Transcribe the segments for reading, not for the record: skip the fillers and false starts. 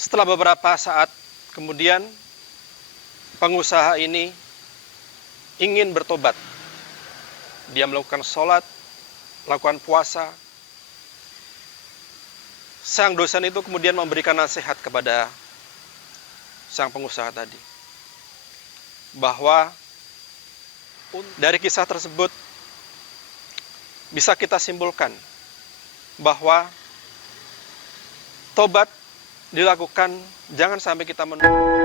Setelah beberapa saat kemudian, pengusaha ini ingin bertobat. Dia melakukan sholat, melakukan puasa. Sang dosen itu kemudian memberikan nasihat kepada sang pengusaha tadi, bahwa dari kisah tersebut bisa kita simpulkan bahwa tobat dilakukan jangan sampai kita menunggu.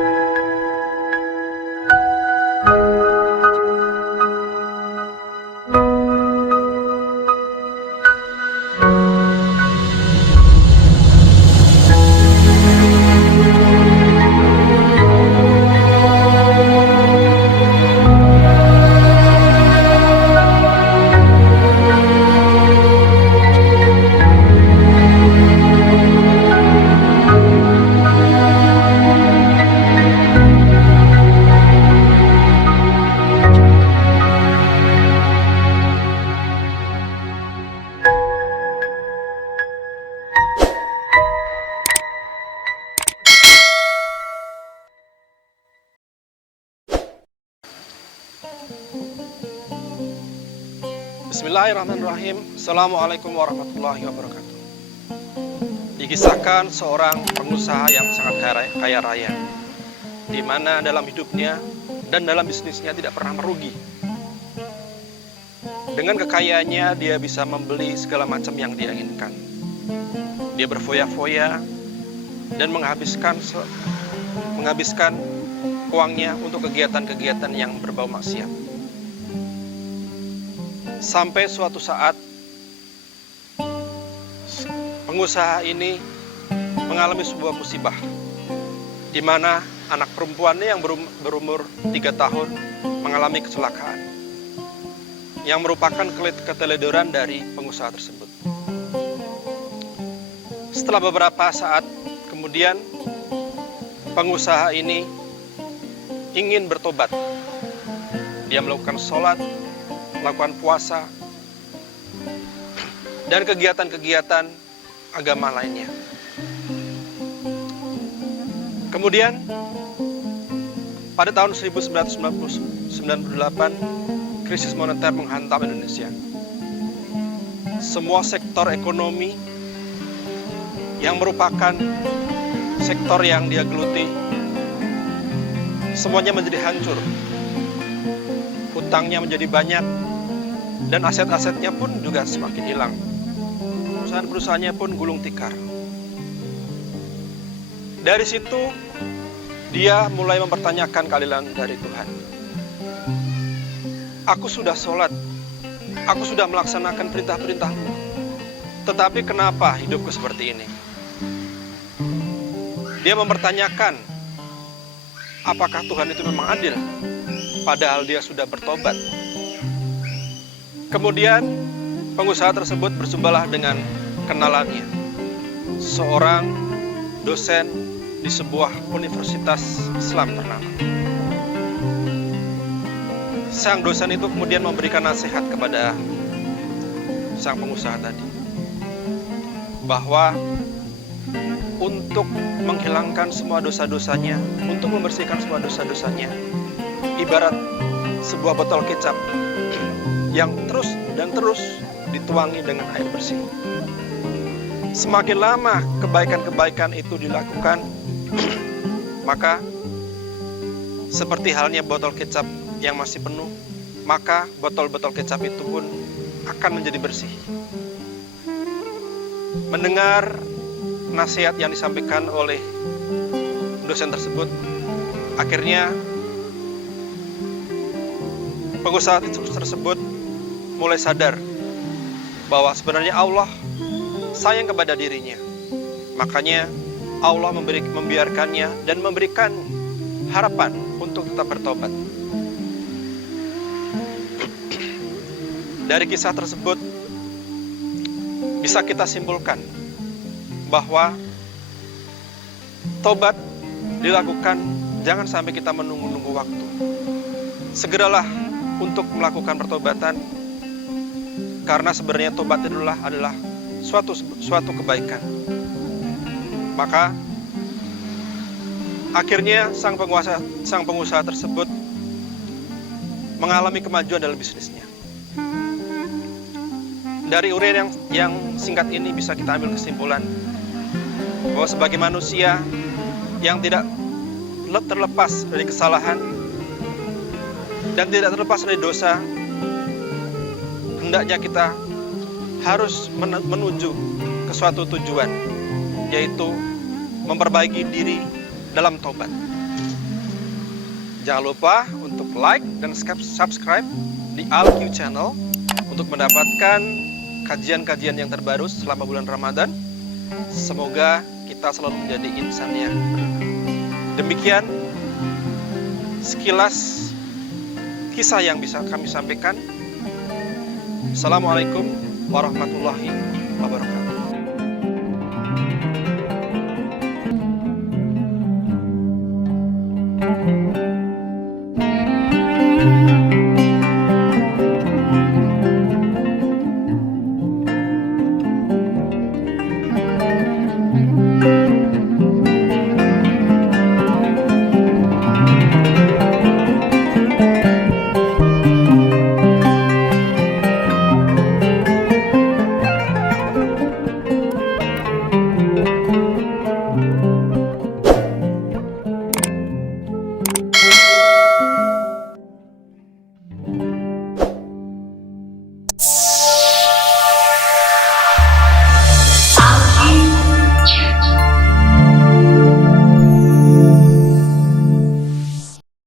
Bismillahirrahmanirrahim. Assalamualaikum warahmatullahi wabarakatuh. Dikisahkan seorang pengusaha yang sangat kaya raya, di mana dalam hidupnya dan dalam bisnisnya tidak pernah merugi. Dengan kekayaannya dia bisa membeli segala macam yang dia inginkan. Dia berfoya-foya dan menghabiskan uangnya untuk kegiatan-kegiatan yang berbau maksiat. Sampai suatu saat pengusaha ini mengalami sebuah musibah, di mana anak perempuannya yang berumur 3 tahun mengalami kecelakaan, yang merupakan keteledoran dari pengusaha tersebut. Setelah beberapa saat kemudian, pengusaha ini ingin bertobat. Dia melakukan sholat, melakukan puasa, dan kegiatan-kegiatan agama lainnya. Kemudian, pada tahun 1998, krisis moneter menghantam Indonesia. Semua sektor ekonomi yang merupakan sektor yang dia geluti, semuanya menjadi hancur. Hutangnya menjadi banyak, dan aset-asetnya pun juga semakin hilang. Perusahaan-perusahaannya pun gulung tikar. Dari situ, dia mulai mempertanyakan keadilan dari Tuhan. Aku sudah sholat, aku sudah melaksanakan perintah-perintah-Mu, tetapi kenapa hidupku seperti ini? Dia mempertanyakan, apakah Tuhan itu memang adil, padahal dia sudah bertobat. Kemudian pengusaha tersebut berjumpa dengan kenalannya, seorang dosen di sebuah universitas Islam ternama. Sang dosen itu kemudian memberikan nasihat kepada sang pengusaha tadi, bahwa untuk menghilangkan semua dosa-dosanya, untuk membersihkan semua dosa-dosanya, ibarat sebuah botol kecap yang terus dan terus dituangi dengan air bersih. Semakin lama kebaikan-kebaikan itu dilakukan, maka seperti halnya botol kecap yang masih penuh, maka botol-botol kecap itu pun akan menjadi bersih. Mendengar nasihat yang disampaikan oleh dosen tersebut, akhirnya pengusaha tersebut mulai sadar bahwa sebenarnya Allah sayang kepada dirinya. Makanya Allah membiarkannya dan memberikan harapan untuk tetap bertobat. Dari kisah tersebut bisa kita simpulkan bahwa tobat dilakukan jangan sampai kita menunggu-nunggu waktu. Segeralah untuk melakukan pertobatan Karena sebenarnya tobat adalah suatu kebaikan. Maka akhirnya sang pengusaha tersebut mengalami kemajuan dalam bisnisnya. Dari uraian yang singkat ini bisa kita ambil kesimpulan bahwa sebagai manusia yang tidak terlepas dari kesalahan dan tidak terlepas dari dosa, hendaknya kita harus menuju ke suatu tujuan, yaitu memperbaiki diri dalam tobat. Jangan lupa untuk like dan subscribe di Al-Q Channel untuk mendapatkan kajian-kajian yang terbaru selama bulan Ramadan. Semoga kita selalu menjadi insan yang beriman. Demikian sekilas kisah yang bisa kami sampaikan. Assalamualaikum warahmatullahi wabarakatuh.